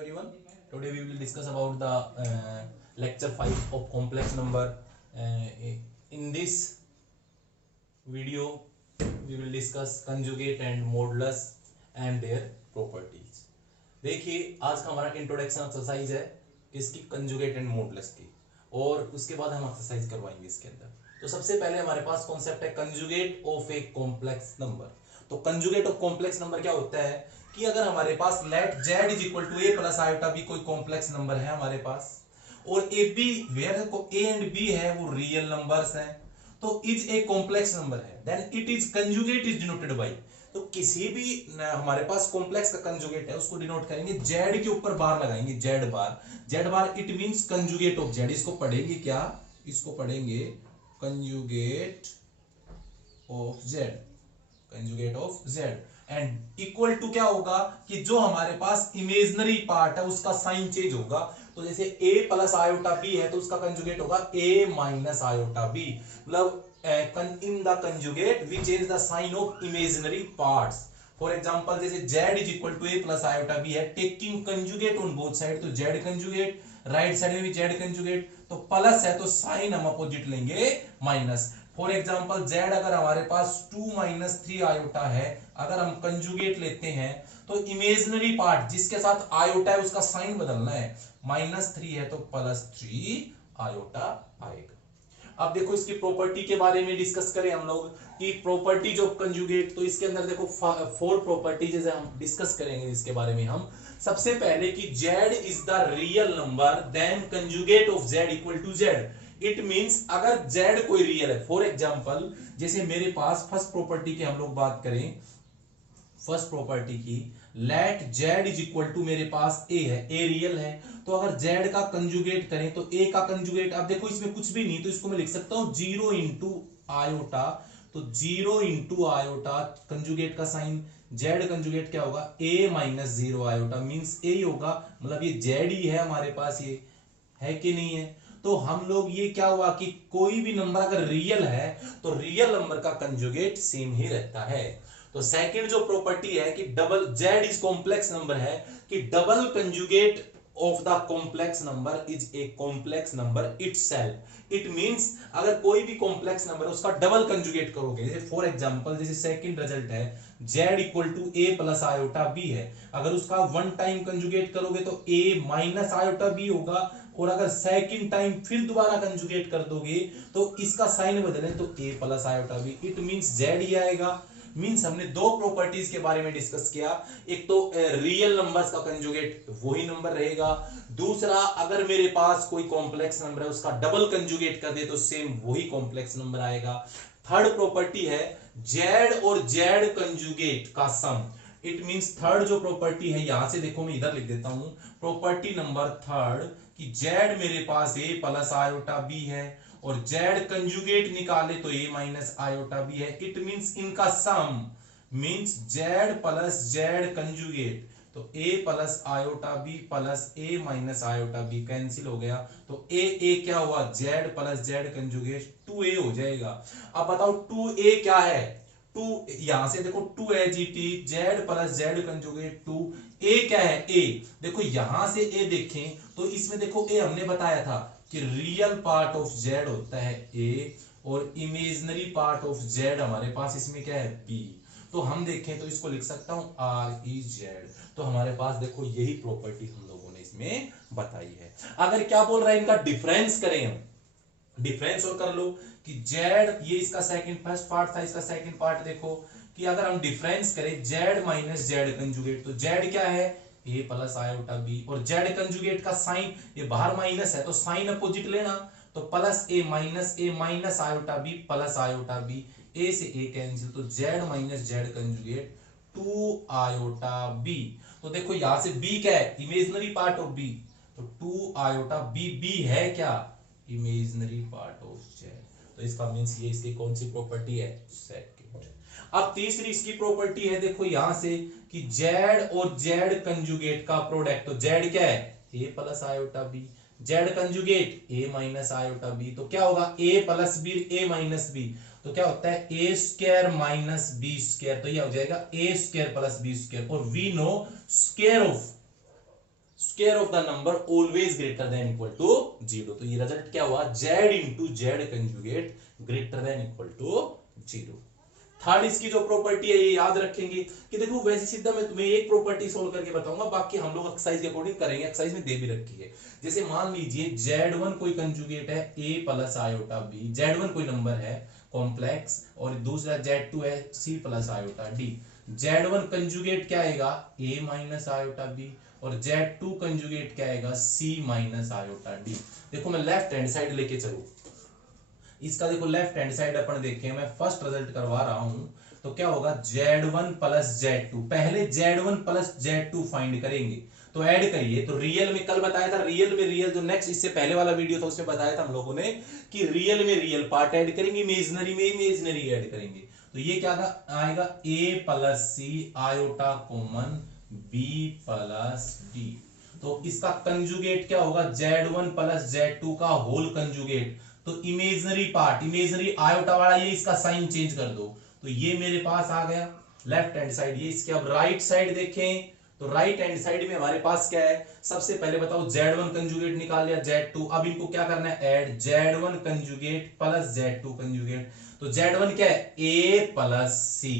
everyone. Today we will discuss about the lecture 5 of complex number. In this video, we will discuss conjugate and modulus and their properties. देखिए आज का हमारा introduction exercise है इसकी conjugate and modulus की, और उसके बाद हम एक्सरसाइज करवाएंगे इसके अंदर। तो सबसे पहले हमारे पास कॉन्सेप्ट है conjugate of a complex number. तो कंजुगेट ऑफ कॉम्प्लेक्स नंबर क्या होता है कि अगर हमारे पास let z is equal to a plus iota b कोई कॉम्प्लेक्स नंबर है हमारे पास, और ए बी वेयर को a एंड b है वो रियल नंबर्स हैं, तो इज ए कॉम्प्लेक्स नंबर है, then it is conjugate is denoted by. तो किसी भी हमारे पास कॉम्प्लेक्स का कंजुगेट है उसको डिनोट करेंगे z के ऊपर बार लगाएंगे, z bar it means conjugate of z। इसको पढ़ेंगे क्या, इसको पढ़ेंगे conjugate of z, conjugate of z। And equal to क्या होगा कि जो हमारे पास इमेजिनरी पार्ट है उसका साइन चेंज होगा। तो जैसे a प्लस आयोटा b है तो उसका कंजुगेट होगा a माइनस आयोटा b, मतलब in the conjugate we change the sign of imaginary parts. For example जैसे z is equal to a plus iota b है, taking conjugate on both side तो z conjugate, right side में भी z conjugate, तो plus है तो sign हम opposite लेंगे माइनस। फॉर एग्जाम्पल z अगर हमारे पास 2 माइनस 3 आयोटा है, अगर हम कंजुगेट लेते हैं तो इमेजिनरी पार्ट जिसके साथ आयोटा है उसका साइन बदलना है, माइनस 3 है तो प्लस 3 आयोटा आएगा। अब देखो इसकी प्रॉपर्टी के बारे में डिस्कस करें हम लोग कि प्रॉपर्टीज ऑफ कंजुगेट। तो इसके अंदर देखो 4 प्रॉपर्टीज हम डिस्कस करेंगे इसके बारे में। हम सबसे पहले कि z is the real number then conjugate of z equal to z। It means अगर z कोई रियल है, फॉर एग्जांपल जैसे मेरे पास फर्स्ट प्रॉपर्टी की हम लोग बात करें, फर्स्ट प्रॉपर्टी की let z is equal to मेरे पास a है, a रियल है, तो अगर z का कंजुगेट करें तो a का कंजुगेट, अब देखो इसमें कुछ भी नहीं तो इसको मैं लिख सकता हूं 0 इंटू आयोटा, तो 0 इंटू आयोटा कंजुगेट का साइन, z कंजुगेट क्या होगा a minus 0 iota, means a ही होगा, मतलब ये z ही है हमारे पास, ये है कि नहीं है। तो हम लोग ये क्या हुआ कि कोई भी नंबर अगर रियल है तो रियल नंबर का कंजुगेट सेम ही रहता है। तो सेकंड जो प्रॉपर्टी है कि double z is complex number है, कि double conjugate of the complex number is a complex number itself. It means अगर कोई भी कॉम्प्लेक्स नंबर है उसका डबल कंजुगेट करोगे, जैसे फॉर एग्जांपल जैसे सेकंड रिजल्ट है z equal to a plus iota b है, अगर उसका वन टाइम कंजुगेट करोगे तो a माइनस आयोटा b होगा, और अगर सेकंड टाइम फिर दोबारा कंजुगेट कर दोगे तो इसका साइन बदले तो a plus iota b, it means z ही आएगा। मींस हमने दो प्रॉपर्टीज के बारे में डिस्कस किया, एक तो रियल नंबर्स का कंजुगेट वही नंबर रहेगा, दूसरा अगर मेरे पास कोई कॉम्प्लेक्स नंबर है उसका डबल कंजुगेट कर दे तो सेम वही कॉम्प्लेक्स नंबर आएगा। थर्ड प्रॉपर्टी है z और z कंजुगेट का सम। इट मींस थर्ड जो प्रॉपर्टी है, यहां से देखो मैं इधर लिख देता हूं प्रॉपर्टी नंबर थर्ड, कि z मेरे पास a प्लस आयोटा b है और z कंजुगेट निकाले तो a माइनस आयोटा b है। इट मींस इनका sum means z plus z conjugate, तो a plus iota b plus a minus iota b cancel हो गया, तो a क्या हुआ z plus z conjugate 2a हो जाएगा। अब बताओ 2a क्या है, 2 यहां से देखो 2 है GT, z plus z conjugate 2, a क्या है a, देखो यहां से a देखें तो इसमें देखो a हमने बताया था कि रियल पार्ट ऑफ z होता है a और इमेजिनरी पार्ट ऑफ z हमारे पास इसमें क्या है b। तो हम देखें तो इसको लिख सकता हूं REZ। तो हमारे पास देखो यही प्रॉपर्टी हम लोगों ने इसमें बताई है। अगर क्या बोल रहा है इनका डिफरेंस करें हम, डिफरेंस और कर लो कि z, ये इसका सेकंड फर्स्ट पार्ट था, इसका सेकंड पार्ट देखो कि अगर हम डिफरेंस करें z माइनस z कंजुगेट, तो z क्या है a प्लस आयोटा b, और z कंजुगेट का साइन, ये बाहर माइनस है तो साइन अपोजिट लेना, तो plus a minus iota b plus iota b, a से a कैंसिल, तो z minus z conjugate 2 iota b। तो देखो यहां से b क्या है इमेजिनरी पार्ट ऑफ b, तो 2 आयोटा b है क्या इमेजिनरी पार्ट ऑफ z। तो इसका मींस ये इसकी कौन सी प्रॉपर्टी है सेकंड। अब तीसरी इसकी प्रॉपर्टी है देखो यहां से कि z और z कंजुगेट का प्रोडक्ट, तो z क्या है a plus iota b, z conjugate a minus iota b, तो क्या होगा a plus b a minus b, तो क्या होता है a square minus b square, तो यह हो जाएगा a square plus b square, और we know square square of the number always greater than equal to 0। तो ये रिजल्ट क्या हुआ, z into Z conjugate greater than equal to 0। Third इसकी जो प्रॉपर्टी है ये याद रखेंगे कि देखो वैसे सीधा मैं तुम्हें एक प्रॉपर्टी सोल्व करके बताऊंगा, बाकी हम लोग एक्सरसाइज के अकॉर्डिंग करेंगे। एक्सरसाइज में दे भी रखी है, जैसे मान लीजिए z1 कोई कंजुगेट है a plus iota b, z1 कोई नंबर है कॉम्प्लेक्स और दूसरा z2 है c plus iota d। z1 conjugate क्या आएगा a माइनस आयोटा b और z2 कंजुगेट क्या आएगा c माइनस आयोटा d। देखो मैं लेफ्ट हैंड साइड लेके चलूं, इसका देखो लेफ्ट हैंड साइड अपन देखें, मैं फर्स्ट रिजल्ट करवा रहा हूं तो क्या होगा z1 प्लस z2। पहले z1 प्लस z2 फाइंड करेंगे तो ऐड करिए। तो रियल में कल बताया था, रियल में रियल जो नेक्स्ट इससे पहले वाला वीडियो था उसमें बताया था हम लोगों ने कि रियल में रियल पार्ट ऐड करेंगे, इमेजिनरी में इमेजिनरी ऐड करेंगे। तो ये क्या आएगा a plus c iota common b plus d। तो इसका कंजुगेट क्या होगा z1 प्लस z2 का होल कंजुगेट। तो इमेजिनरी पार्ट, इमेजिनरी आयोटा वाला ये इसका साइन चेंज कर दो तो ये मेरे पास आ गया लेफ्ट हैंड साइड। ये इसके अब राइट साइड देखें तो राइट हैंड साइड में हमारे पास क्या है, सबसे पहले बताओ z1 कंजुगेट निकाल लिया z2, अब इनको क्या करना है add, z1 conjugate plus z2 conjugate. तो z1 क्या है a plus c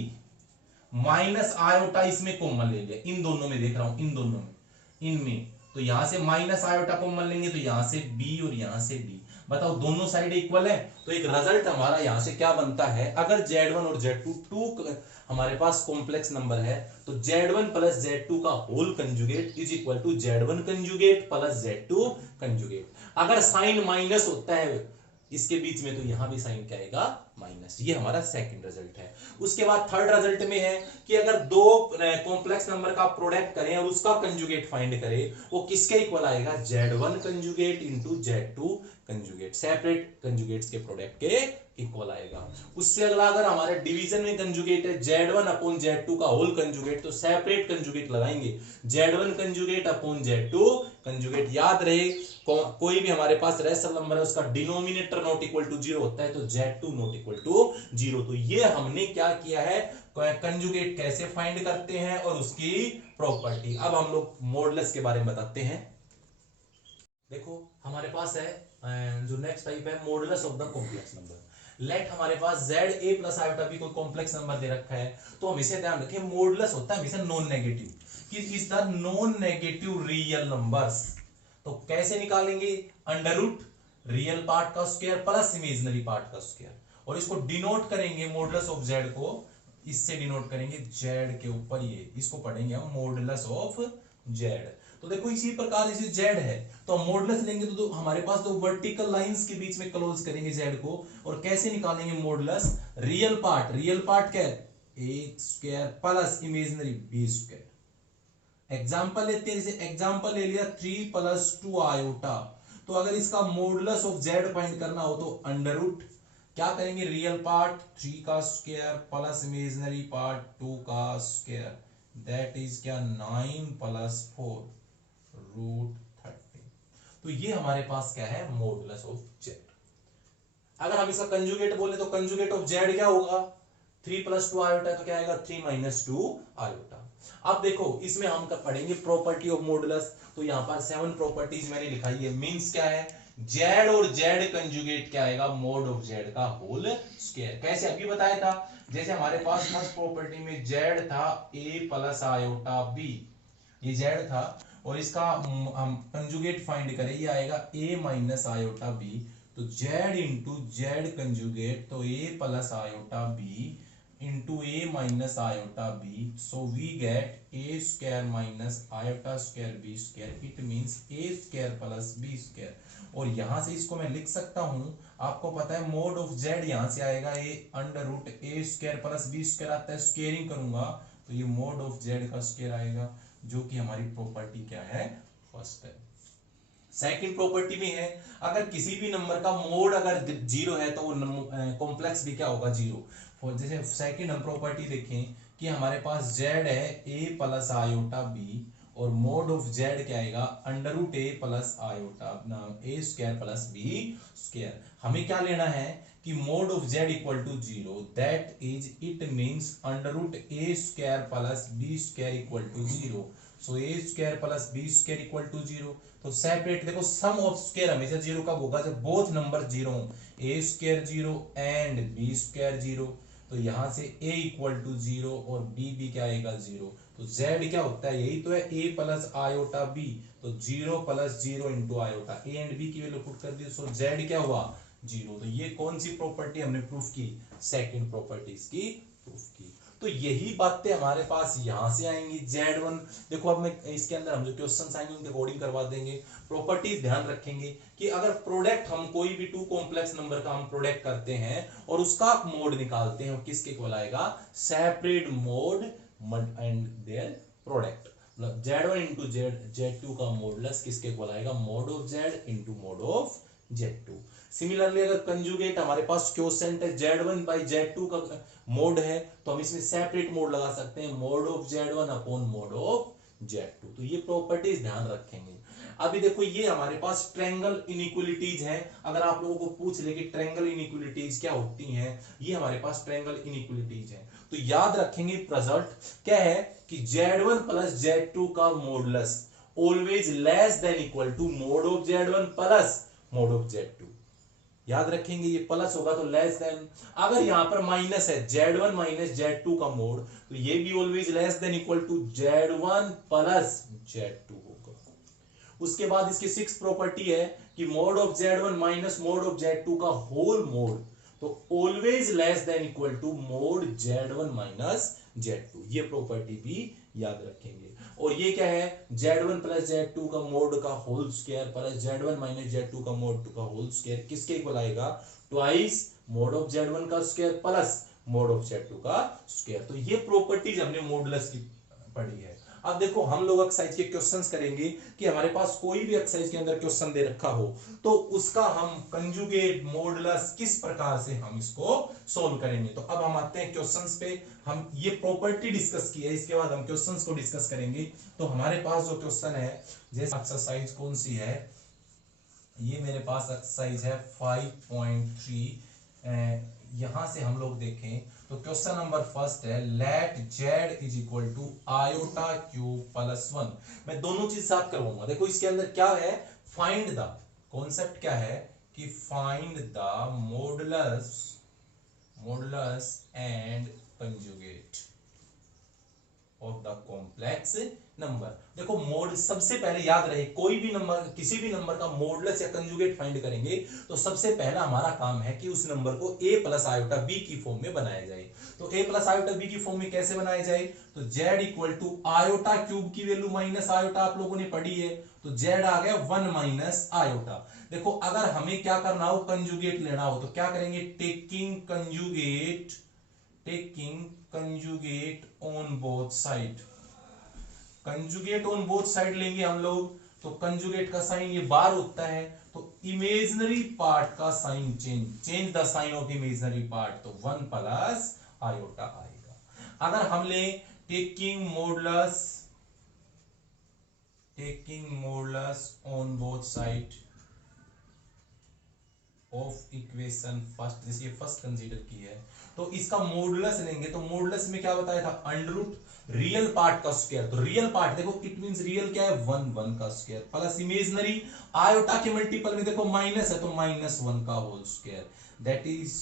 minus iota, इसमें कॉमन ले लिया, इन दोनों में देख रहा हूं, इन दोनों में, इनमें तो यहां से माइनस आयोटा कॉमन लेंगे तो यहां से b और यहां से d। बताओ दोनों साइड इक्वल है तो एक रिजल्ट हमारा यहां से क्या बनता है, अगर z1 और z2 हमारे पास कॉम्प्लेक्स नंबर है तो z1 प्लस z2 का whole conjugate is equal to z1 conjugate plus z2 conjugate. अगर साइन माइनस होता है इसके बीच में तो यहां भी साइन क्या आएगा माइनस। ये हमारा सेकंड रिजल्ट है। उसके बाद थर्ड रिजल्ट में है कि अगर दो कॉम्प्लेक्स नंबर का प्रोडक्ट करें और उसका कंजुगेट फाइंड करें, वो किसके इक्वल आएगा, z1 conjugate into z2 conjugate, separate conjugates के प्रोडक्ट के इक्वल आएगा। उससे अगला अगर हमारे डिवीजन में कंजुगेट है z1 अपॉन z2 का होल कंजुगेट तो सेपरेट कंजुगेट लगाएंगे, z1 conjugate upon z2 conjugate. याद रहे कोई भी हमारे पास रेशनल नंबर है उसका डिनोमिनेटर नॉट इक्वल टू 0 होता है तो z2 नॉट इक्वल टू 0। तो ये हमने क्या किया है, कंजुगेट कैसे फाइंड करते हैं और उसकी प्रॉपर्टी। अब हम लोग मॉडुलस के बारे में बताते हैं। देखो हमारे पास है जो नेक्स्ट टाइप है modulus of the complex number. Let हमारे पास z a plus iota b कोई कॉम्प्लेक्स नंबर दे रखा है तो हमेशा ध्यान रखें मॉडुलस होता है हमेशा नॉन नेगेटिव, कि is the non negative real numbers. तो कैसे निकालेंगे, अंडर रूट रियल पार्ट का स्क्वायर प्लस इमेजिनरी पार्ट का स्क्वायर, और इसको डिनोट करेंगे मॉडुलस ऑफ z को, इससे डिनोट करेंगे z के ऊपर, ये इसको पढ़ेंगे हम मॉडुलस ऑफ z। तो देखो इसी प्रकार इसे z है तो हम मॉडुलस लेंगे तो हमारे पास दो वर्टिकल लाइंस के बीच में क्लोज करेंगे z को, और कैसे निकालेंगे मॉडुलस, रियल पार्ट क्या है a square plus imaginary b square. Example लेते हैं, जैसे एग्जाम्पल ले लिया 3 प्लस 2 आयोटा, तो अगर इसका मॉडुलस ऑफ z फाइंड करना हो तो अंडर रूट क्या करेंगे, रियल पार्ट 3 का स्क्वायर प्लस इमेजिनरी पार्ट 2 का स्क्वायर, दैट इज क्या 9 प्लस 4 रूट 30। तो ये हमारे पास क्या है मॉडुलस ऑफ z। अगर हम इसका कंजुगेट बोले तो कंजुगेट ऑफ z क्या होगा, 3 प्लस 2 आयोटा तो क्या आएगा 3 माइनस 2 आयोटा। अब देखो इसमें हम पढ़ेंगे प्रॉपर्टी ऑफ मॉडुलस, तो यहां पर 7 प्रॉपर्टीज मैंने लिखाई है। मींस क्या है, z और z कंजुगेट क्या आएगा, मोड ऑफ z का होल स्क्वायर। कैसे अभी बताया था, जैसे हमारे पास फर्स्ट प्रॉपर्टी में z था a प्लस आयोटा b, ये z था और इसका हम कंजुगेट फाइंड करें, ये आएगा a माइनस आयोटा b, तो z इंटू जेड कंजुगेट तो a plus iota b into a minus iota b, so we get a square minus iota square b square, it means a square plus b square। और यहां से इसको मैं लिख सकता हूं, आपको पता है मोड ऑफ z यहां से आएगा a under root a square plus b square आता है, स्क्वेयरिंग करूंगा तो ये मोड ऑफ z का स्क्वायर आएगा, जो कि हमारी प्रॉपर्टी क्या है फर्स्ट है। सेकंड प्रॉपर्टी में है, अगर किसी भी नंबर का मोड अगर 0 है तो वो कॉम्प्लेक्स भी क्या होगा 0। जैसे सेकंड हम प्रॉपर्टी देखें कि हमारे पास z है a प्लस आयोटा b और मोड ऑफ z क्या आएगा under root a plus iota a square plus b square. हमें क्या लेना है कि mod of z equal to 0, that is it means under root a square plus b square equal to 0। So a square plus B square equal to 0। तो separate देखो सम of square हमेशा 0 कब होगा, जब बोथ नंबर 0 हो, ए square 0 and B square 0। तो यहां से a इक्वल टू 0 और b भी क्या आएगा 0। तो z क्या होता है, यही तो है a प्लस आयोटा b। तो 0 plus 0 into iota, a and b की वैल्यू पुट कर दी, सो z क्या हुआ 0। तो ये कौन सी प्रॉपर्टी हमने प्रूफ की, सेकंड प्रॉपर्टी की प्रूफ की। तो यही बातें हमारे पास यहां से आएंगी Z1। देखो अब मैं इसके अंदर हम जो क्वेश्चन आएंगे उनके कोडिंग करवा देंगे। प्रॉपर्टीज ध्यान रखेंगे कि अगर प्रोडक्ट हम कोई भी टू कॉम्प्लेक्स नंबर का हम प्रोडक्ट करते हैं और उसका मोड निकालते हैं, किसके इक्वल आएगा, separate mode and their product. मतलब Z1 इंटू Z2 का मॉडुलस किसके इक्वल आएगा, mode of Z into mode of Z2। Similarly अगर कंजुगेट हमारे पास क्वोशेंट है Z1 बाई Z2 का मोड है, तो हम इसमें सेपरेट मोड लगा सकते हैं, mode of Z1 upon mode of Z2। तो ये प्रॉपर्टीज ध्यान रखेंगे। अभी देखो ये हमारे पास ट्रायंगल इनइक्वालिटीज है। अगर आप लोगों को पूछ ले कि ट्रायंगल इनइक्वालिटीज क्या होती हैं, ये हमारे पास ट्रायंगल इनइक्वालिटीज है। तो याद रखेंगे रिजल्ट क्या है कि Z1 प्लस Z2 का modulus always less than equal to mod of Z1 plus mod of Z2। याद रखेंगे ये प्लस होगा तो लेस देन, अगर यहां पर माइनस है Z1 माइनस Z2 का मोड, तो ये भी always less than equal to Z1 plus Z2 होगा। उसके बाद इसकी सिक्स प्रॉपर्टी है कि mod of Z1 minus mod of Z2 का होल मोड, तो always less than equal to mod Z1 minus Z2। ये प्रॉपर्टी भी याद रखेंगे। और ये क्या है, Z1 प्लस Z2 का मोड का whole square plus Z1 minus Z2 का मोड का होल स्क्वायर किसके इक्वल आएगा, ट्वाइस मोड ऑफ Z1 का square plus mod of Z2 का स्क्वायर। तो ये प्रॉपर्टीज हमने मॉडुलस की पढ़ी है। अब देखो हम लोग एक्सरसाइज के क्वेश्चंस करेंगे कि हमारे पास कोई भी एक्सरसाइज के अंदर क्वेश्चन दे रखा हो तो उसका हम कंजुगेट मॉडुलस किस प्रकार से हम इसको सॉल्व करेंगे। तो अब हम आते हैं क्वेश्चंस पे। हम ये प्रॉपर्टी डिस्कस की है, इसके बाद हम क्वेश्चंस को डिस्कस करेंगे। तो हमारे पास जो क्वेश्चन है, जैसे एक्सरसाइज कौन सी है, ये मेरे पास एक्सरसाइज है 5.3। यहां से हम लोग देखें तो क्वेश्चन नंबर फर्स्ट है, let z is equal to iota cube plus 1। मैं दोनों चीज साथ करवाऊंगा। देखो इसके अंदर क्या है, फाइंड द, कॉन्सेप्ट क्या है कि find the modulus and conjugate of the complex number. देखो मोड, सबसे पहले याद रहे कोई भी नंबर, किसी भी नंबर का मॉडुलस या कंजुगेट फाइंड करेंगे तो सबसे पहला हमारा काम है कि उस नंबर को a प्लस आयोटा b की फॉर्म में बनाया जाए। तो a प्लस आयोटा b की फॉर्म में कैसे बनाया जाए, तो z equal to iota cube की वैल्यू माइनस आयोटा आप लोगों ने पढ़ी है, तो z आ गया 1 माइनस आयोटा। देखो अगर हमें क्या करना हो, कंजुगेट लेना हो, तो क्या करेंगे, taking conjugate on both side. Conjugate on both side लेंगे हम लोग, तो कंजुगेट का साइन ये बार होता है, तो इमेजिनरी पार्ट का sign change the sign of imaginary part, तो 1 प्लस आयोटा आएगा। अगर हम ले taking modulus on both side of equation first, जैसे ये फर्स्ट कंसीडर की है, तो इसका मॉडुलस लेंगे। तो मॉडुलस में क्या बताया था, अंडर रूट रियल पार्ट का स्क्वायर। तो रियल पार्ट देखो, इट मींस रियल क्या है, 1 का स्क्वायर प्लस इमेजिनरी आयोटा के मल्टीपल में देखो माइनस है, तो -1 का होल स्क्वायर, दैट इज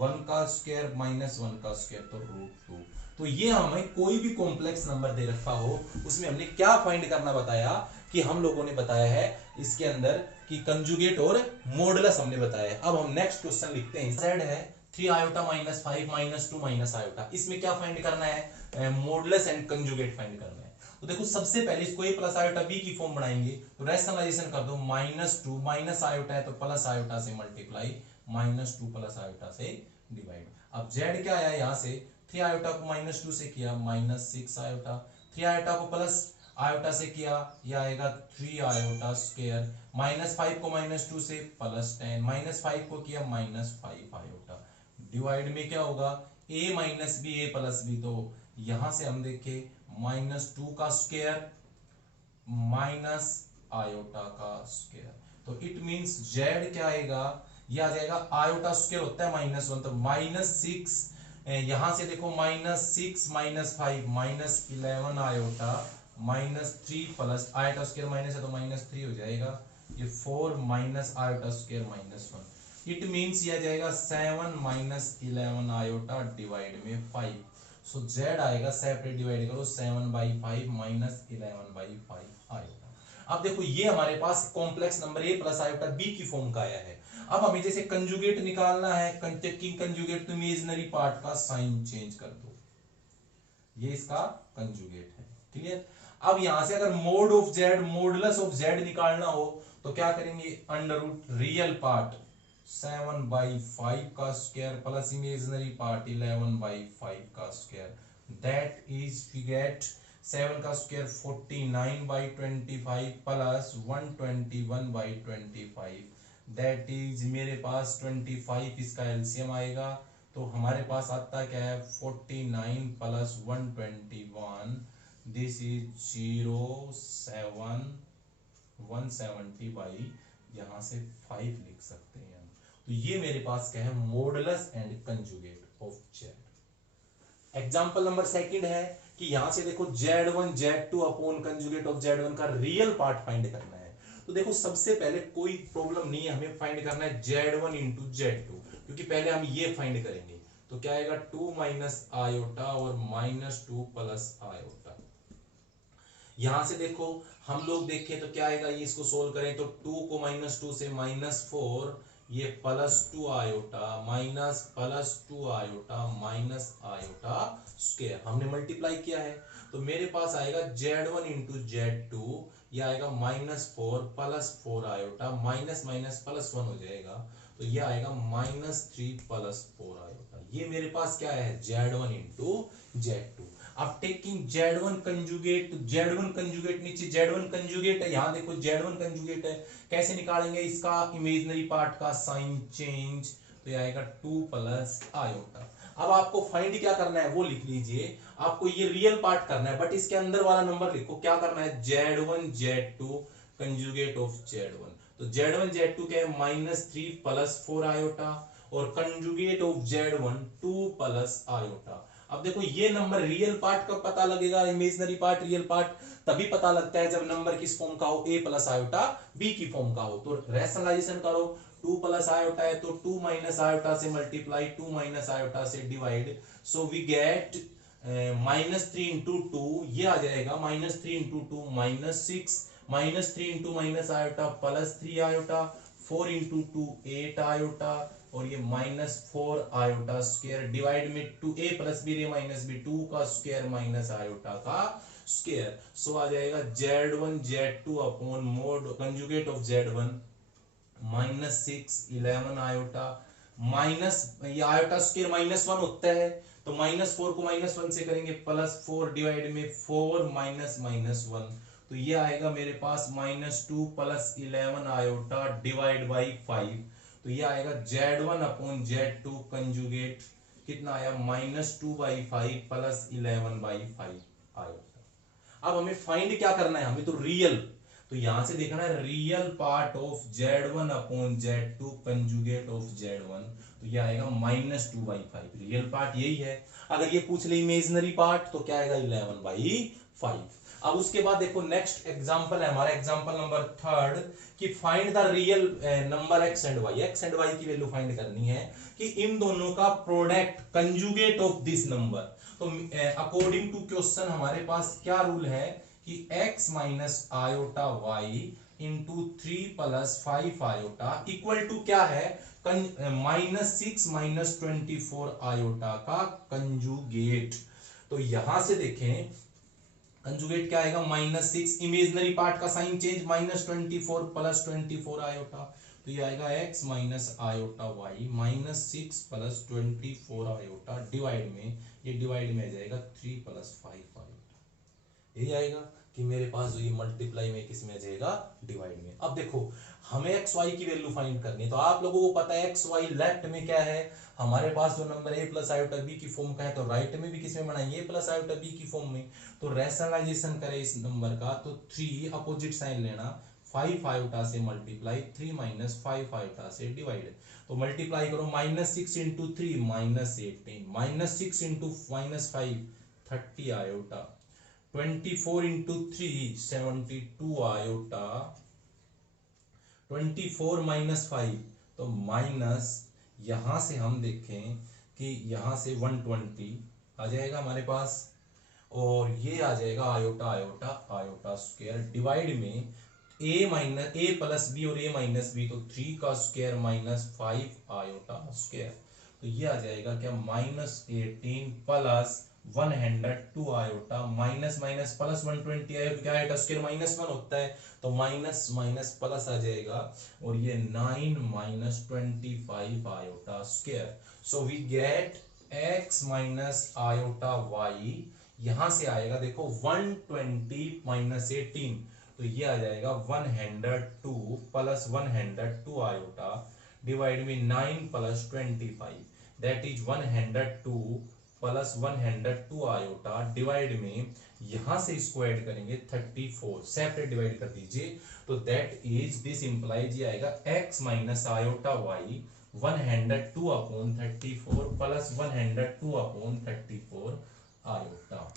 1 का स्क्वायर माइनस 1 का स्क्वायर, तो √2। तो ये हमें कोई भी कॉम्प्लेक्स नंबर दे रखा हो, उसमें हमने क्या फाइंड करना बताया कि हम लोगों ने बताया है इसके अंदर कि कंजुगेट और मॉडुलस हमने बताया है। अब हम नेक्स्ट क्वेश्चन लिखते हैं। z है 3 iota minus 5 minus 2 minus iota, इसमें क्या फाइंड करना है, मॉडुलस एंड कंजुगेट फाइंड करना है। तो देखो सबसे पहले इसको a प्लस आयोटा b की फॉर्म बनाएंगे, तो रैशनलाइजेशन कर दो, -2 माइनस आयोटा है तो प्लस आयोटा से मल्टीप्लाई, -2 प्लस आयोटा से डिवाइड। अब z क्या आया, यहाँ से 3 आयोटा को -2 से किया -6 आयोटा, 3 आयोटा को प्लस आयोटा से किया, यह आएगा 3 आयोटा स्क्वायर, -5 को -2 से +10, -5 को किया -5 आयोटा, डिवाइड में क्या होगा, a minus B a plus B, तो यहां से हम देखें -2 का स्क्वायर माइनस आयोटा का स्क्वायर, तो इट मींस z क्या आएगा, यह आ जाएगा, आयोटा स्क्वायर होता है -1, तो -6, यहां से देखो -6 -5 -11 iota -3 plus iota square minus है तो -3 हो जाएगा, ये 4 minus iota square -1, it means ये आ जाएगा 7 माइनस 11 आयोटा डिवाइड में 5। सो z आएगा, सेपरेट डिवाइड करो, 7/5 माइनस 11/5 आयोटा। अब देखो ये हमारे पास complex number a plus iota b की फॉर्म का आया है। अब हमें जैसे कंजुगेट निकालना है, टेकिंग कंजुगेट तो इमेजिनरी पार्ट का साइन चेंज कर दो, ये इसका कंजुगेट है, क्लियर। अब यहां से अगर mode of Z, modulus of Z निकालना हो तो क्या करेंगे, अंडर रूट रियल पार्ट 7/5 का स्क्वायर प्लस इमेजिनरी पार्ट 11/5 का square, that is we get 7 का स्क्वायर 49/25 प्लस 121/25, दैट इज मेरे पास 25, इसका एलसीएम आएगा तो हमारे पास आता क्या है 49 प्लस 121, दिस इज 170 बाई यहां से 5 लिख सकते हैं हम। तो ये मेरे पास क्या है, modulus and conjugate of Z. Example number second है कि यहां से देखो z1 z2 upon conjugate of z1 का रियल पार्ट फाइंड करना है। तो देखो सबसे पहले कोई प्रॉब्लम नहीं है, हमें फाइंड करना है z1 इंटू z2, क्योंकि पहले हम ये फाइंड करेंगे। तो क्या आएगा 2 माइनस आयोटा और -2 प्लस आयोटा। यहां से देखो हम लोग देखें तो क्या आएगा, ये इसको सोल्व करें तो 2 को -2 से -4, ये +2 iota minus +2 iota minus iota square, हमने मल्टीप्लाई किया है। तो मेरे पास आएगा z1 इंटू z2, ये आएगा -4 +4 आयोटा माइनस माइनस +1 हो जाएगा, तो ये आएगा -3 +4 आयोटा। ये मेरे पास क्या है, z1 इंटू z2। अब टेकिंग z1 कंजुगेट, तो z1 कंजुगेट नीचे z1 कंजुगेट है, यहां देखो z1 कंजुगेट है, कैसे निकालेंगे इसका इमेजिनरी पार्ट का साइन चेंज, तो ये आएगा 2 प्लस आयोटा। अब आपको फाइंड क्या करना है वो लिख लीजिए, आपको ये रियल पार्ट करना है, बट इसके अंदर वाला नंबर लिखो, क्या करना है z1 z2 conjugate of z1। तो z1 z2 क्या है -3 +4 आयोटा, और conjugate of z1 2 plus iota. अब देखो ये नंबर रियल पार्ट कब पता लगेगा, इमेजिनरी पार्ट रियल पार्ट तभी पता लगता है जब नंबर किस फॉर्म का हो, a प्लस आयोटा b की फॉर्म का हो। तो रैशनलाइजेशन करो, 2 प्लस आयोटा है तो 2 माइनस आयोटा से मल्टीप्लाई, 2 माइनस आयोटा से divide, so we get -3 into 2, ये आ जाएगा -3 into 2 -6, -3 into minus iota +3 iota, 4 into 2 8 iota, और ये -4 आयोटा स्क्वायर डिवाइड में 2a प्लस b रे माइनस b 2 का स्क्वायर माइनस आयोटा का स्क्वायर। सो आ जाएगा z1 z2 upon mod conjugate of z1 -6 11 iota minus, ये आयोटा स्क्वायर -1 होता है तो -4 को -1 से करेंगे +4 डिवाइड में 4 माइनस -1, तो ये आएगा मेरे पास -2 प्लस 11 आयोटा डिवाइड बाई 5, तो ये आएगा z1 अपॉन z2 कंजुगेट, कितना आया -2/5 प्लस 11/5 आयोटा। अब हमें फाइंड क्या करना है, हमें तो रियल, तो यहां से देखना है real part of z1 upon z2 conjugate of z1, तो ये आएगा -2/5, रियल पार्ट यही है। अगर ये पूछ ले इमेजिनरी पार्ट तो क्या आएगा 11/5। अब उसके बाद देखो नेक्स्ट एग्जांपल है हमारा, एग्जांपल नंबर 3 कि find the real number x and y की वैल्यू फाइंड करनी है कि इन दोनों का product conjugate of this number. तो अकॉर्डिंग टू क्वेश्चन हमारे पास क्या रूल है कि x minus iota y into 3 plus 5 iota equal to क्या है, -6 माइनस 24 आयोटा का कंजुगेट। तो यहां से देखें कंजुगेट क्या आएगा -6, इमेजिनरी पार्ट का साइन चेंज -24 प्लस 24 आयोटा, तो ये आएगा x minus iota y -6 plus 24 iota divide में, ये डिवाइड में आ जाएगा 3 प्लस 5 आयोटा, यही आएगा कि मेरे पास जो ये मल्टीप्लाई में किसमें आ जाएगा, डिवाइड में। अब देखो हमें एक्स वाई की वैल्यू फाइंड करनी है, तो आप लोगों को पता है एक्स वाई लेफ्ट में क्या है, हमारे पास जो number a plus iota b की फॉर्म का है, तो राइट में भी किसमें बनाएंगे a प्लस आयोटा b की फॉर्म में। तो रैशनलाइजेशन करें इस नंबर का, तो 3 अपोजिट साइन लेना, 5 आयोटा से मल्टीप्लाई, 3 माइनस 5 आयोटा से डिवाइड, तो मल्टीप्लाई करो -6 into 3 -18, -6 into -5 30 iota, 24 into 3 72 iota, 24 minus 5 तो माइनस, यहां से हम देखें कि यहां से 120 आ जाएगा हमारे पास, और ये आ जाएगा iota iota iota square divide में a minus a plus B और a माइनस बी, तो 3 का स्क्वायर माइनस 5 आयोटा स्क्वायर, तो ये आ जाएगा क्या -18 plus 102 iota, minus minus plus 120 iota, क्या आयोटा स्क्वायर -1 होता है, तो माइनस माइनस प्लस आ जाएगा, और ये 9 minus 25 iota square. So we get x minus iota y, यहां से आएगा देखो 120 माइनस 18, तो ये आ जाएगा 102 प्लस 102 आयोटा डिवाइड में 9 plus 25, that is 102 plus 102 iota divide में, यहां से इसको ऐड करेंगे 34, सेपरेट डिवाइड कर दीजिए, तो दैट इज दिस इंप्लाइज ये आएगा x minus iota y 102 upon 34 plus 102 upon 34 iota.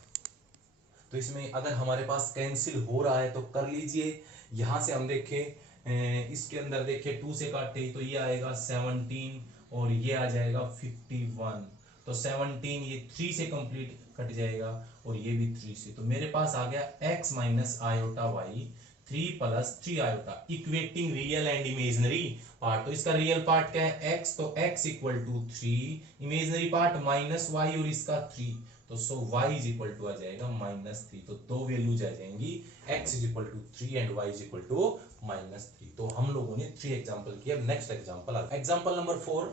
तो इसमें अगर हमारे पास कैंसिल हो रहा है तो कर लीजिए, यहां से हम देखें इसके अंदर देखें 2 से काटे तो ये आएगा 17 और ये आ जाएगा 51, तो 17 ये 3 से कंप्लीट कट जाएगा और ये भी 3 से, तो मेरे पास आ गया x minus iota y 3 plus 3 iota, equating real and imaginary part, तो इसका रियल पार्ट क्या है x, तो x equal to 3, imaginary part minus y और इसका 3, तो so y is equal to आ जाएगा -3, तो दो वैल्यूज आ जाएंगी, x is equal to 3 and y is equal to -3। तो हम लोगों ने 3 एग्जांपल किया। नेक्स्ट एग्जांपल, एग्जांपल नंबर 4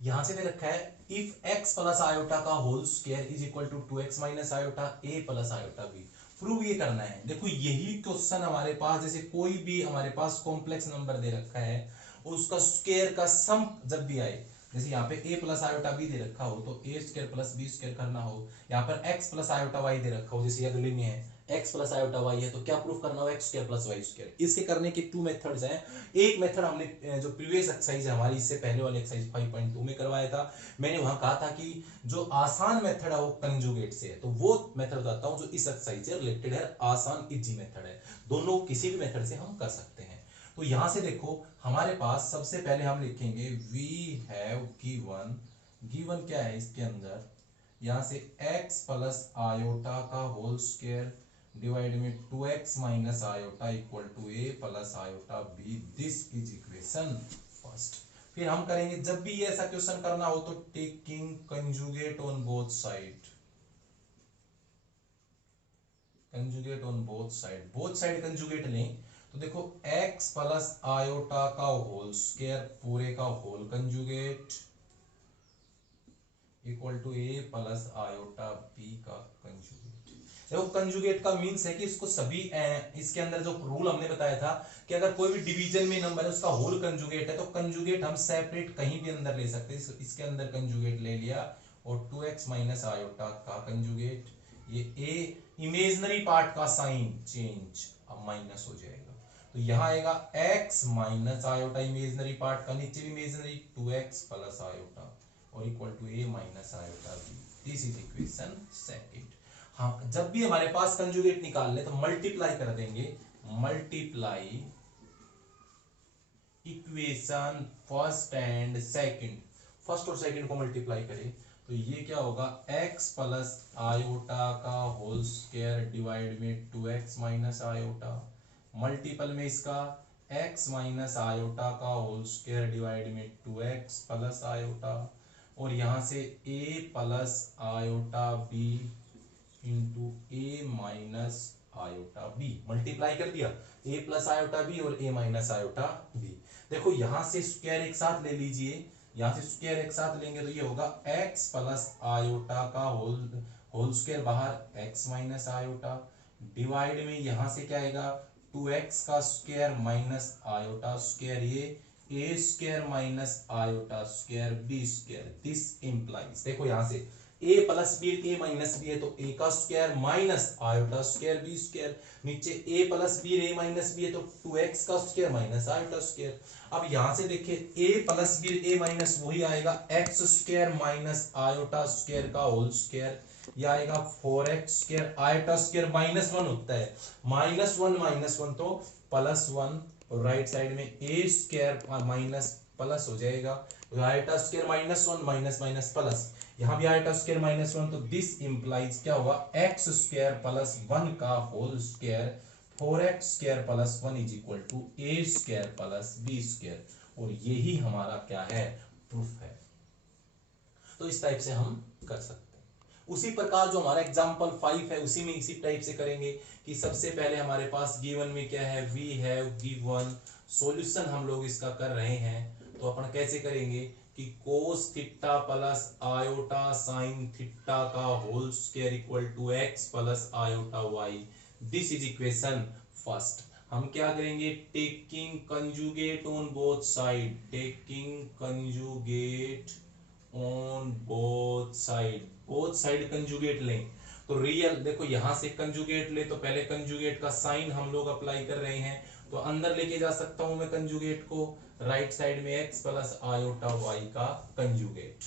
यहां से दे रखा है, इफ x प्लस आयोटा का whole square is equal to 2x minus iota a plus iota b। Prove ये करना है। देखो यही क्वेश्चन हमारे पास, जैसे कोई भी हमारे पास कॉम्प्लेक्स नंबर दे रखा है उसका स्क्वायर का सम जब भी आए, जैसे यहाँ पे a प्लस आयोटा बी दे रखा हो तो a square plus B square करना हो, यहाँ पर x प्लस आयोटा y दे रखा हो, जैसे अगले में है x प्लस आयोटा y है, तो क्या प्रूफ करना हो, x square plus y square. इसके करने के 2 मेथड्स हैं। एक मेथड हमने जो प्रीवियस एक्सरसाइज है हमारी, इससे पहले वाली एक्सरसाइज 5.2 में करवाया था, मैंने वहां कहा था कि जो आसान मेथड है वो कंजुगेट से है, तो वो मेथड बताता हूं जो इस एक्सरसाइज से रिलेटेड है, आसान इजी मेथड है, दोनों किसी भी मेथड से हम कर सकते हैं। तो यहां से देखो हमारे पास सबसे पहले हम लिखेंगे वी हैव गिवन, गिवन क्या है इसके अंदर, यहां से x प्लस आयोटा का होल स्क्वायर डिवाइड में 2x minus iota equal to a plus iota b, this is equation first. फिर हम करेंगे जब भी ये ऐसा क्वेश्चन करना हो तो taking conjugate on both side, conjugate on both side, both side conjugate लें, तो देखो x प्लस आयोटा का होल स्क्वायर पूरे का whole conjugate equal to a plus iota b का कंजुगेट। देखो कंजुगेट का मींस है कि इसको सभी इसके अंदर जो रूल हमने बताया था कि अगर कोई भी डिवीजन में नंबर है उसका होल कंजुगेट है तो कंजुगेट हम सेपरेट कहीं भी अंदर ले सकते हैं, इसके अंदर कंजुगेट ले लिया और 2x माइनस आयोटा का कंजुगेट, ये a इमेजिनरी पार्ट का साइन चेंज अब माइनस हो जाएगा, तो यहां आएगा x minus iota imaginary part का, नीचे भी इमेजिनरी 2x प्लस आयोटा और equal to a minus iota b, this is equation second. हाँ, जब भी हमारे पास कंजुगेट निकाल ले तो मल्टीप्लाई कर देंगे, multiply equation first and second, first और सेकंड को मल्टीप्लाई करें तो ये क्या होगा, x प्लस आयोटा का होल स्क्वायर डिवाइड में 2x माइनस आयोटा, मल्टीपल में इसका x माइनस आयोटा का होल स्क्वायर डिवाइड में 2x प्लस आयोटा, और यहां से a plus iota b into a minus iota b, multiply कर दिया a प्लस आयोटा b और a माइनस आयोटा b। देखो यहां से स्क्वायर एक साथ ले लीजिए, यहां से स्क्वायर एक साथ लेंगे तो ये होगा x प्लस आयोटा का होल स्क्वायर बाहर x माइनस आयोटा डिवाइड में यहां से क्या आएगा 2x का स्क्वायर माइनस आयोटा स्क्वायर, ये a square minus iota square b square, this implies, देखो यहां से a plus B a minus B है तो a का square minus iota square b square, नीचे a plus B a minus B है तो 2x का स्क्वायर माइनस आयोटा स्क्वायर। अब यहां से देखिए a plus B a minus वही आएगा x square minus iota square का होल स्क्वायर, ये आएगा 4x² आयोटा स्क्वायर -1 होता है, -1 तो +1, और राइट साइड में a² माइनस प्लस हो जाएगा, iota square -1 minus minus plus, यहाँ भी आयोटा स्क्वायर -1, तो दिस इंप्लाइज क्या होगा x² + 1 का whole square, 4x² + 1 = a² + b², और यही हमारा क्या है प्रूफ है। तो इस टाइप से हम कर सकते हैं। उसी प्रकार जो हमारा एग्जांपल 5 है उसी में इसी टाइप से करेंगे कि सबसे पहले हमारे पास गिवन में क्या है, वी हैव गिवन सॉल्यूशन हम लोग इसका कर रहे हैं, तो अपन कैसे करेंगे कि cos theta plus iota sin theta का whole square equal to x plus iota y, this is equation first. हम क्या करेंगे, taking conjugate on both side, taking conjugate on both side conjugate लें, तो रियल देखो यहां से कंजुगेट ले, तो पहले कंजुगेट का साइन हम लोग अप्लाई कर रहे हैं, तो अंदर लेके जा सकता हूं मैं कंजुगेट को, राइट साइड में x प्लस आयोटा y का कंजुगेट।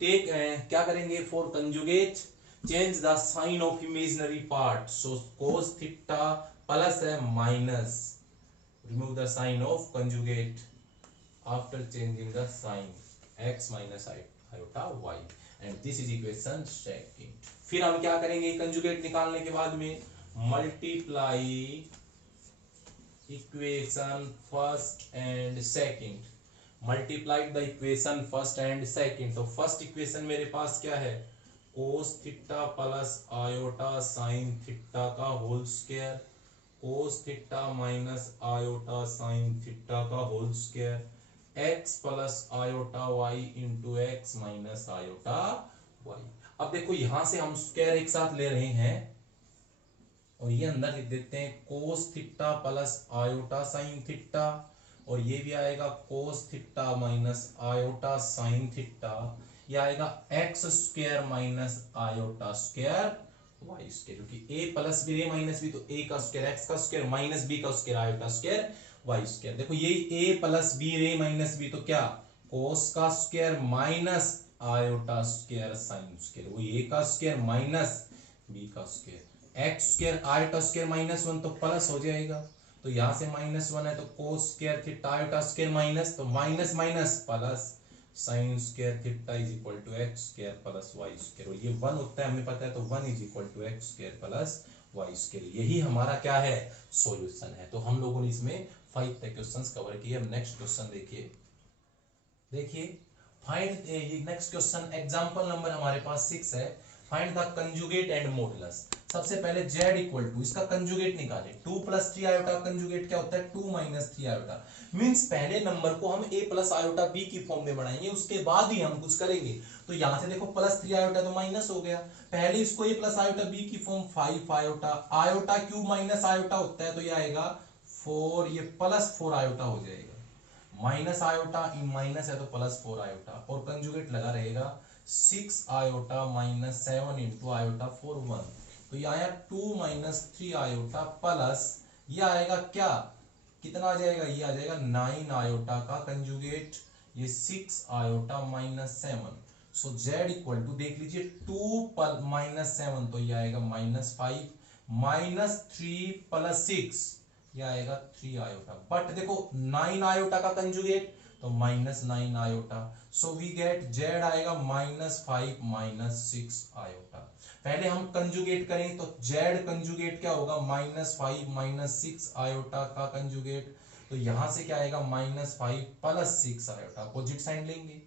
टेक क्या करेंगे, for conjugate change the sign of imaginary part, so cos theta plus है minus, remove the sign of conjugate after changing the sign, x minus iota y, and this is equation second. फिर हम क्या करेंगे, conjugate निकालने के बाद में multiply equation first and second, multiply the equation first and second, तो first equation मेरे पास क्या है, cos theta plus iota sin theta का whole square, cos theta minus iota sin theta का whole square, x plus iota y into x minus iota y। अब देखो यहां से हम स्क्वायर एक साथ ले रहे हैं, और ये अंदर लिख देते हैं cos theta plus iota sin theta, और ये भी आएगा cos theta minus iota sin theta, ये आएगा x² minus iota square y square, क्योंकि a plus b, a minus b, तो a का स्क्वायर x का स्क्वायर माइनस b का square iota square y square. देखो यही a plus b, a minus b, तो क्या cos का square minus iota square sin square, वो a का स्क्वायर माइनस b का स्क्वायर, x² आयोटा स्क्वायर -1 तो प्लस हो जाएगा, तो यहां से -1 है, तो cos square theta iota square minus, तो minus minus plus sin square theta is equal to x² plus y square, और ये 1 होता है हमें पता है, तो 1 is equal to x² plus y square, यही हमारा क्या है सॉल्यूशन है। तो हम लोगों ने इसमें 5 तक क्वेश्चंस कवर किए। अब नेक्स्ट क्वेश्चन देखिए फाइंड, ये नेक्स्ट क्वेश्चन एग्जांपल नंबर हमारे पास 6 है, find the conjugate and modulus. सबसे पहले z इक्वल टू इसका कंजुगेट निकाले, 2 + 3 आयोटा कंजुगेट क्या होता है, 2 - 3 आयोटा, मींस पहले नंबर को हम a + आयोटा b की फॉर्म में बनाएंगे, उसके बाद ही हम कुछ करेंगे। तो यहां से देखो +3 आयोटा तो माइनस हो गया, पहले इसको a + आयोटा b की form 5 iota, iota cube minus iota होता है, तो ये आएगा 4, ये +4 आयोटा हो जाएगा, माइनस आयोटा माइनस है तो +4 आयोटा, और कंजुगेट लगा रहेगा 6 आयोटा -7 इंटू आयोटा 4 1, तो ये आया 2 - 3 आयोटा प्लस, ये आएगा क्या, कितना आ जाएगा, ये आ जाएगा 9 आयोटा का कंजुगेट, ये 6 iota -7, so z equal to देख लीजिए 2 -7, तो ये आएगा -5 -3 + 6, ये आएगा 3 आयोटा, बट देखो 9 आयोटा का कंजुगेट तो -9 iota, so we get z आएगा -5 - 6 आयोटा। पहले हम कंजुगेट करें तो z कंजुगेट क्या होगा, -5 - 6 आयोटा का कंजुगेट, तो यहां से क्या आएगा -5 + 6 आयोटा, अपोजिट साइन लेंगे।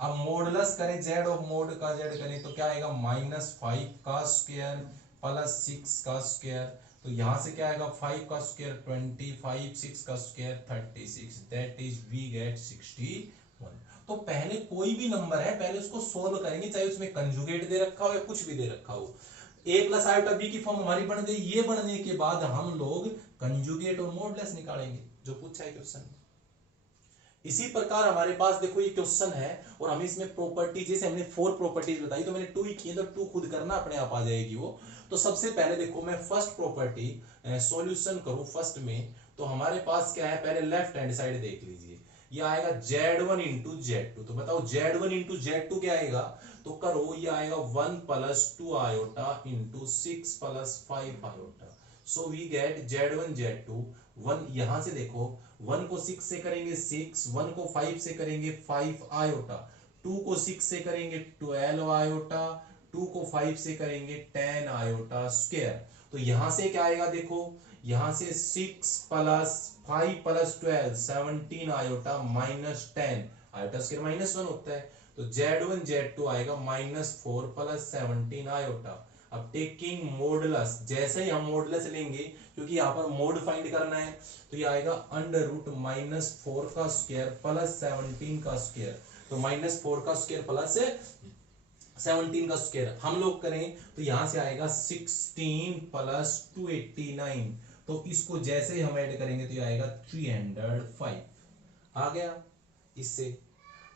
अब मॉडुलस करें z और मोड का z करें तो क्या आएगा, -5 का स्क्वायर प्लस 6 का स्क्वायर, तो यहां से क्या आएगा 5 का स्क्वायर 25, 6 का square 36, that is we get 61। तो पहले कोई भी नंबर है पहले उसको सोल्व करेंगे, चाहे उसमें कंजुगेट दे रखा हो या कुछ भी दे रखा हो। a + आयोटा b की फॉर्म हमारी बन गई, ये बनने के बाद हम लोग कंजुगेट और मॉडुलस निकालेंगे जो पूछा है क्वेश्चन में। इसी प्रकार हमारे पास देखो ये क्वेश्चन है, और हम इसमें प्रॉपर्टी, जैसे हमने 4 प्रॉपर्टीज बताई, तो मैंने 2 ही किए, तो 2 खुद करना, अपने आप आ जाएगी वो। तो सबसे पहले देखो मैं फर्स्ट प्रॉपर्टी सॉल्यूशन करूं फर्स्ट में, तो हमारे पास क्या है, पहले लेफ्ट हैंड साइड देख लीजिए, ये आएगा z1 × z2, तो बताओ z1 × z2 क्या आएगा, तो करो, ये आएगा 1 + 2 iota into 6 + 5 iota. So we get Z1 Z2। 1 यहां से देखो, 1 को 6 से करेंगे 6, 1 को 5 से करेंगे 5 आयोटा, 2 को 6 से करेंगे 12 आयोटा, 2 को 5 से करेंगे 10 आयोटा स्क्वायर। तो यहां से क्या आएगा देखो, यहां से 6 + 5 + 12 17 आयोटा माइनस 10 आयोटा स्क्वायर -1 होता है। तो Z1 Z2 आएगा -4 + 17 आयोटा। अब टेकिंग मॉडुलस, जैसे ही हम मॉडुलस लेंगे, क्योंकि यहाँ पर मोड फाइंड करना है, तो ये आएगा √-4 का स्क्वायर प्लस 17 का स्क्वायर। तो -4 का स्क्वायर प्लस 17 का स्क्वायर हम लोग करें तो यहां से आएगा 16 + 289। तो इसको जैसे ही हम ऐड करेंगे तो ये आएगा 305 आ गया। इससे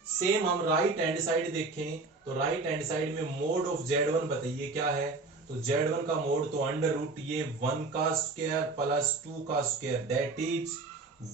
सेम हम राइट हैंड साइड देखें तो राइट हैंड साइड में मोड ऑफ Z1 बताइए क्या है। तो Z1 का मोड तो √ ये 1 का स्क्वायर प्लस 2 का स्क्वायर दैट इज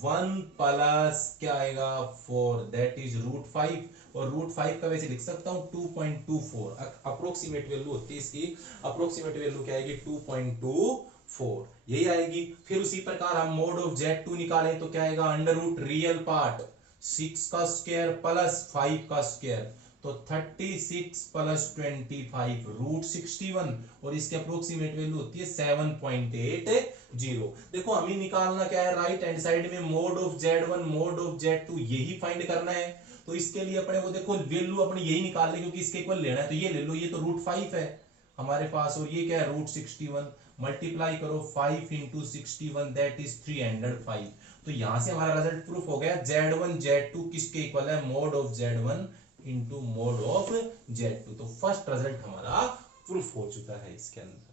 1 प्लस क्या आएगा 4 दैट इज √5। और √5 का वैसे लिख सकता हूं 2.24 अप्रोक्सीमेट वैल्यू होती है इसकी। अप्रोक्सीमेट वैल्यू क्या आएगी 2.24 यही आएगी। फिर उसी प्रकार हम मोड ऑफ Z2 निकालें तो क्या आएगा √ रियल पार्ट 6 का स्क्वायर प्लस 5 का स्क्वायर। तो 36 + 25 √61 और इसके अप्रोक्सीमेट वैल्यू होती है 7.80। देखो हमें निकालना क्या है, राइट हैंड साइड में mode of Z1 mode of Z2 यही फाइंड करना है। तो इसके लिए अपने को देखो वैल्यू अपने यही निकालने, क्योंकि इसके इक्वल लेना है तो ये ले लो, ये तो √5 है हमारे पास और ये क्या है √61। मल्टीप्लाई करो 5 × 61 दैट इज 305। तो यहां से हमारा रिजल्ट प्रूफ हो गया Z1 Z2 किसके इक्वल है, mode of Z1 into mode of Z2। तो फर्स्ट रिजल्ट हमारा प्रूफ हो चुका है इसके अंदर।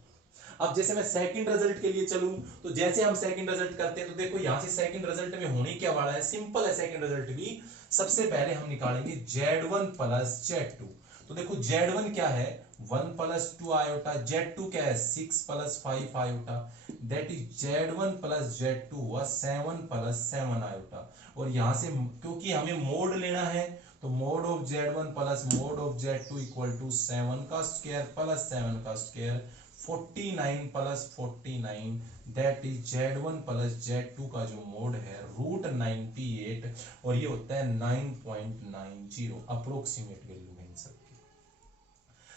अब जैसे मैं सेकंड रिजल्ट के लिए चलूं तो जैसे हम सेकंड रिजल्ट करते हैं तो देखो यहां से सेकंड रिजल्ट में होने क्या वाला है, सिंपल है सेकंड रिजल्ट भी। सबसे पहले हम निकालेंगे Z1 + Z2। तो देखो Z1 क्या है 1 + 2 आयोटा, Z2 क्या है 6 + 5 iota that is Z1 + Z2 हुआ 7 + 7 आयोटा। और यहां से क्योंकि हमें मोड लेना है तो mode of Z1 + mode of Z2 = 7 का स्क्वायर प्लस 7 का square 49 + 49 that is Z1 + Z2 का जो मोड है √98 और ये होता है 9.90 अप्रोक्सीमेट वैल्यू है इन सब।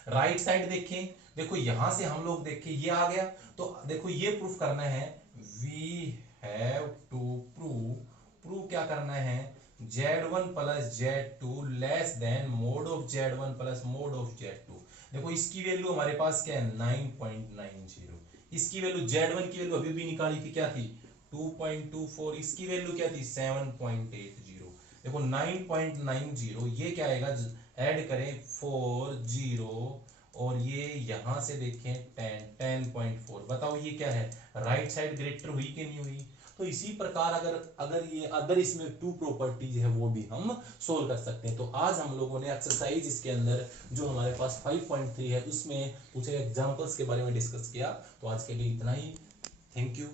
राइट साइड देखें, देखो यहां से हम लोग देखें ये आ गया। तो देखो ये प्रूफ करना है, वी हैव टू प्रूव क्या करना है Z1 + Z2 less than mode of Z1 + mode of Z2। देखो इसकी वैल्यू हमारे पास क्या है 9.90। इसकी वैल्यू Z1 की वैल्यू अभी भी निकाली थी क्या थी 2.24। इसकी वैल्यू क्या थी 7.80। देखो 9.90 ये क्या आएगा, ऐड करें 4 0 और ये यहां से देखें 10.4। बताओ ये क्या है, राइट साइड ग्रेटर हुई कि नहीं हुई। तो इसी प्रकार अगर इसमें 2 प्रॉपर्टीज है वो भी हम सोल्व कर सकते हैं। तो आज हम लोगों ने एक्सरसाइज इसके अंदर जो हमारे पास 5.3 है उसमें कुछ एग्जांपल्स के बारे में डिस्कस किया। तो आज के लिए इतना ही, थैंक यू।